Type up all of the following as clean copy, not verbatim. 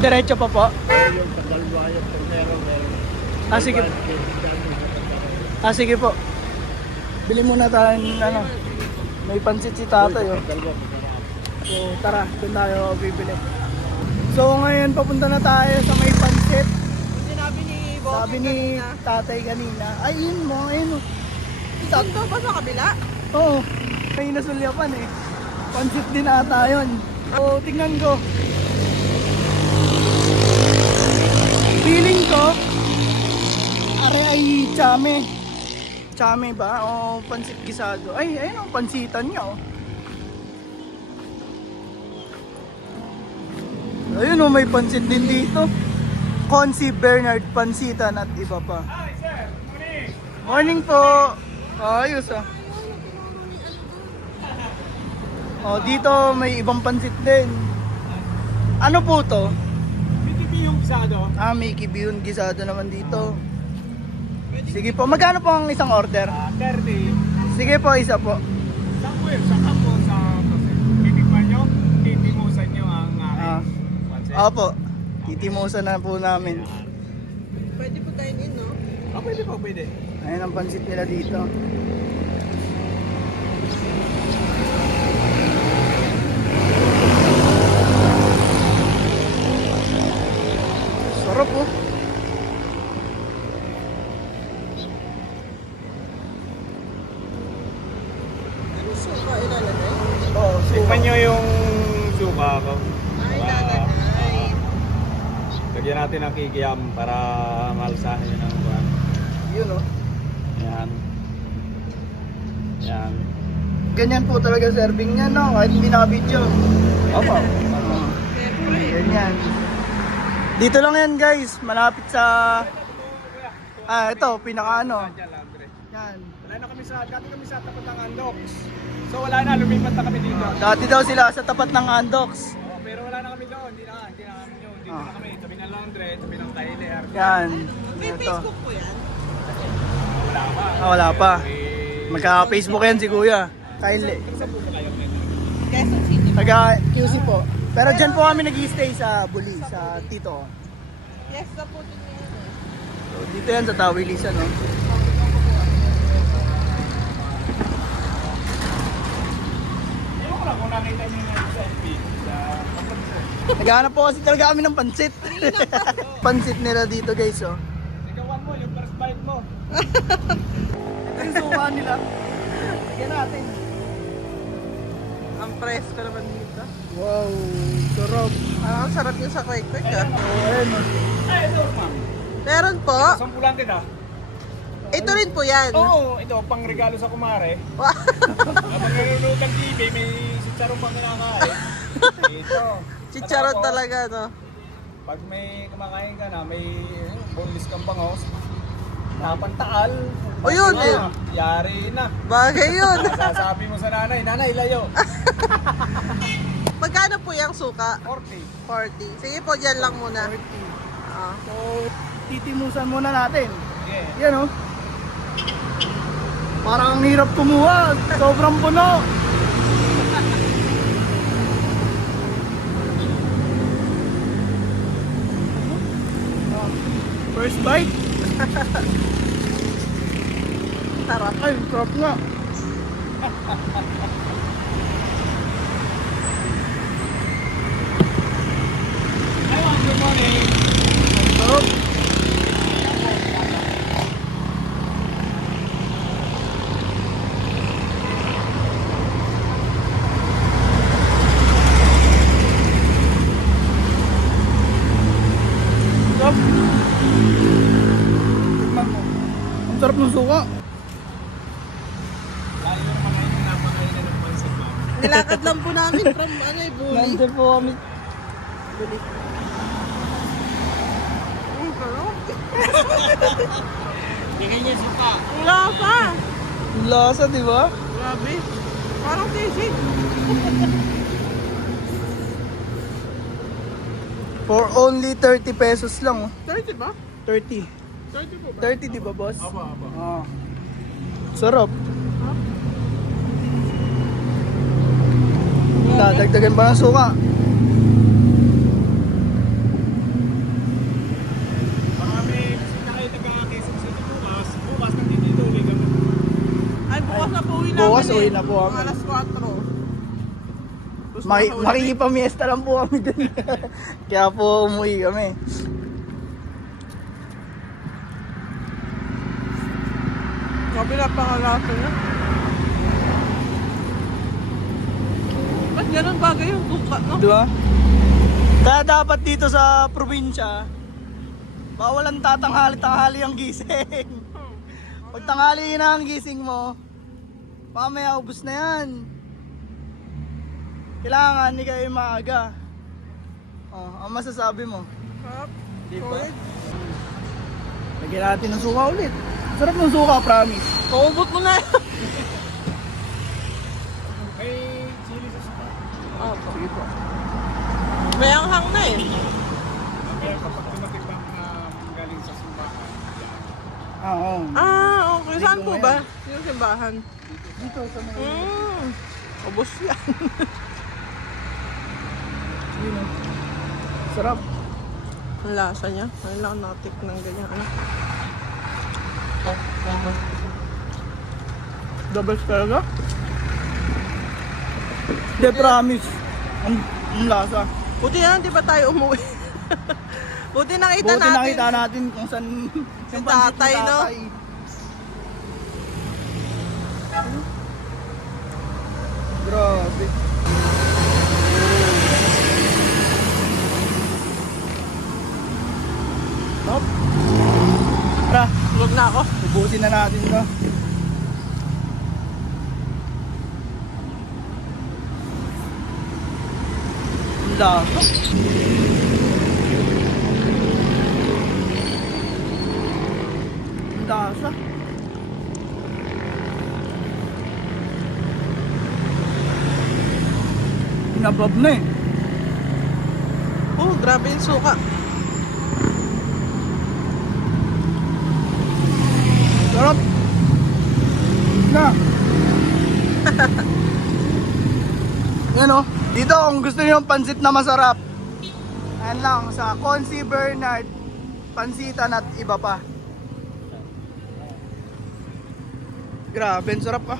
Diretso pa po. Yung Tagalbayat, meron. Ah, sige. Ah, sige po. Bili muna tayo ng ano. May pansit si tatay, oh. So, tara, doon tayo bibili. So, ngayon papunta na tayo sa may pansit. Sinabi ni Boki Sabi ni tatay kanina. Ay, yun mo, ayun mo. Santo pa sa kabila? Oo, may nasulyapan eh. Pansit din ata yun. So, tingnan ko. Feeling ko, are ay chame. Chame ba? O pansit gisado. Ay, ayun ang pansitan niya, oh. Ayun, oh, may pansit din dito. Consi Bernard Pansitan at iba pa. Hi, sir. Morning. Morning po. Ayos, ah. Oh, dito may ibang pansit din. Ano po to? BTB yung gisado. Ah, may kibiyun gisado naman dito. Sige po, magkano po ang isang order? 30. Sige po, isa po. Sa kampo, sa titikman nyo, titimusan nyo ang Ah. pansit. Opo, titimusan na po namin. Pwede po tayo in, no? Pwede po, pwede. Ayan ang pansit nila dito. Sarap po. Ano suka ilalagay? Oo, Tikman nyo yung suka ko. Ay, lalagay. Lagyan natin ng kikiam para malsahan nyo ng buwan. yun oh. Yan. Yan. Ganyan po talaga serving niya, no? Kahit hindi naka-video. Opo. Ganyan. Dito lang yan, guys. Malapit sa... Ah, ito, pinaka ano. Yan. Wala na kami dati kami sa tapat ng Andox. So wala na, lumipat na kami dito. Dati daw sila sa tapat ng Andox. Oo, pero wala na kami doon, hindi na kami doon. Dito na kami, tabi ng laundry, tabi ng Tyler. Yan. May Ito. Facebook po yan? Wala pa. Ah, wala pa. Eh, Magkaka-Facebook yan si Kuya. Kylie. Isa po ba kayo? Quezon City. Taga QC po. Pero dyan po kami nag-stay sa Buli, sa Tito. Yes, na po din yan. So, dito yan sa Tawilisan, no? Ewan ko lang kung nakita niyo yung sa FB. Naghahanap po kasi talaga kami ng pansit. Pansit nila dito, guys, oh. Sigawan mo, yung first bite mo. Ito yung suka nila. Lagyan natin. Ang presko naman dito. Wow, sarap. Ah, ang sarap yung sa kwek-kwek, ah. Oh, ayun, oh. Ay, ito, ma'am. Meron po. Sampulan kita. Ito rin po yan. Oo, ito, pang regalo sa kumare. Habang nanonood ng TV, may sitsarong pang kinakain. Ito. Chicharon Tapos, talaga, no? Pag may kumakain ka na, may boneless kang bangos, napantaal. O, yun, Ah, yun. Yari na. Bagay yun. Sasabi mo sa nanay, nanay, layo. Magkano po yung suka? 40. 40. Sige po, dyan lang muna. 40. Ah. So, titimusan muna natin. Yeah. Yan, oh. Parang ang hirap kumuha. Sobrang puno. First bite. Sarap. Ay, sarap nga. Good morning. Sarap. Sarap. Tikman mo. Ang sarap ng suka. Layo naman kayo na napakainan ng pansit mo. Nilakad lang po namin from, Buli. Nandun po kami. Buli. Ang sarap. Tingin niyo suka. Wala pa. Ang lasa, di ba? Grabe. Parang sisig. For only 30 pesos lang, oh. 30 ba? 30. 30 po ba? 30, di ba, boss? Aba, aba. Ah. Sarap. Dadagdagan pa ng suka. bukas namin uwi eh. na po kami. Mga alas 4. Tapos Makikipamiesta lang po kami dun. Kaya po umuwi kami. Kabila pangalaso niya. Ba't ganun bagay yung tuka, no? Di ba? Kaya dapat dito sa probinsya, bawalan tatanghali-tanghali ang gising. Pag tanghali na ang gising mo, mamaya ubos na yan. Kailangan hindi kayo maaga. Oh, ang masasabi mo? Sarap. Di ba? Solid. Lagyan natin ng suka ulit. Sarap ng suka, promise. Paubot mo na yan. May chili sa spa. Sige po. May anghang na eh. Kaya kapag tumating lang galing sa simbahan, yan. Oo. Ah, okay. Saan Dito po ngayon. ba? Yung simbahan. Dito sa mga... Ubos yan. Yun, oh. Sarap. Ang lasa niya. Ngayon lang natik ng ganyan. Ano? The best talaga. De promise. Ang lasa. Buti na, di ba tayo umuwi? Buti nakita Buti natin. nakita natin kung saan Si yung pansit tatay, ni no? tatay. Grabe. Hop. Tara, Tulog na ako. ubusin na natin ito. Ang lasa. Ang lasa. Pinabab na eh. Oh, grabe yung suka. Sarap. Na. Yan o. Dito kung gusto niyo ng pansit na masarap. Ayan lang sa Consi Bernard. Pansitan at iba pa. Grabe, ang sarap ah.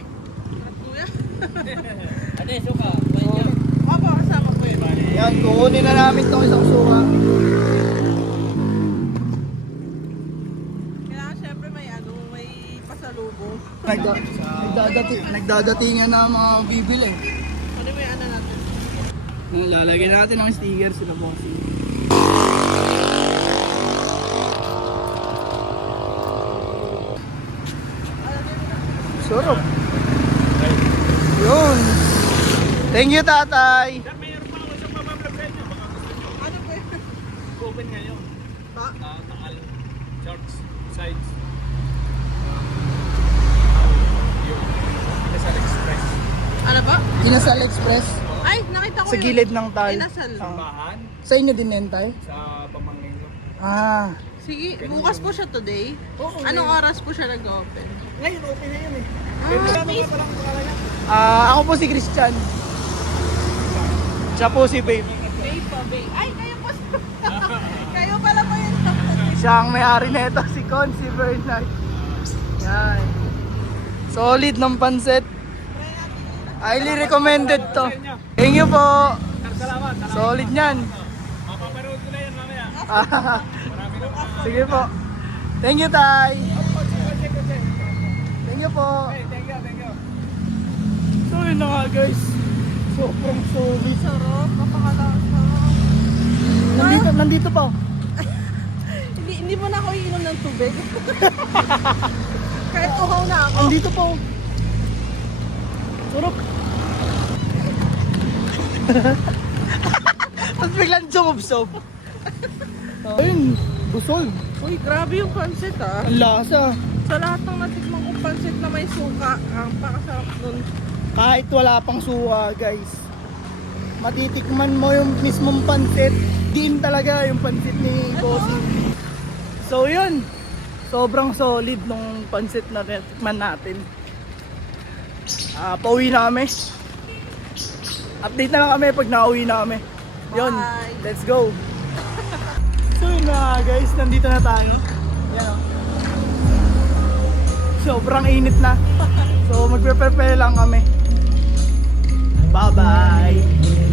Kuya? Ate, suka. Opo, kasama ko yun. Yan, kukunin na namin itong isang suka. Kailangan syempre may ano, may pasalubong. Nagdadatingan na mga bibili. Ano may ano natin? Lalagyan natin ng sticker sila boss. Sarap. Yun. Thank you, tatay. Sir, mayroon pa ako isang mabablog sa inyo. Baka gusto nyo. Ano po yun? Open ngayon. Ba? Nakal. Shorts. Sides. Yung Inasal Express. Ano ba? Inasal Express. Ay, nakita ko Sa yun. gilid ng tal. Inasal. Simbahan. Sa inyo din yan, tay? Sa pamangkin ko. Ah. Sige, bukas po siya today. Oo, Anong oras po siya nag-open? Ngayon, open na yun eh. Ako po si Christian. Siya po si Babe. Babe pa, babe. Ay, kayo po. Kayo pala po yun. Siya ang may-ari nito, si Consi Bernard. Yan. Solid ng pansit. Highly recommended to. Thank you po. Salamat. Solid niyan. Mapapanood ko na yan mamaya. Sige po. Thank you, Tay. Thank you po. Thank you. So yun na nga guys. Sobrang solid. Sarap, napakalasa. Nandito pa. Hindi mo na ako iinom ng tubig. Kahit uhaw na ako. Nandito pa. Sarap. Tapos biglang sumubsob. Ayun, busog. Uy, grabe yung pansit ah. Ang lasa. Sa lahat ng natikman kong pansit na may suka, ang pakasarap nun. Kahit wala pang suka, guys. Matitikman mo yung mismong pansit. Din talaga yung pansit ni Bossy. So yun. Sobrang solid nung pansit na natikman natin. Pauwi na kami. Update na lang kami pag nauwi na kami. Yun, Bye. let's go. So yun na guys, nandito na tayo. Yan o. Sobrang init na. So magpe-prepare lang kami. Bye-bye!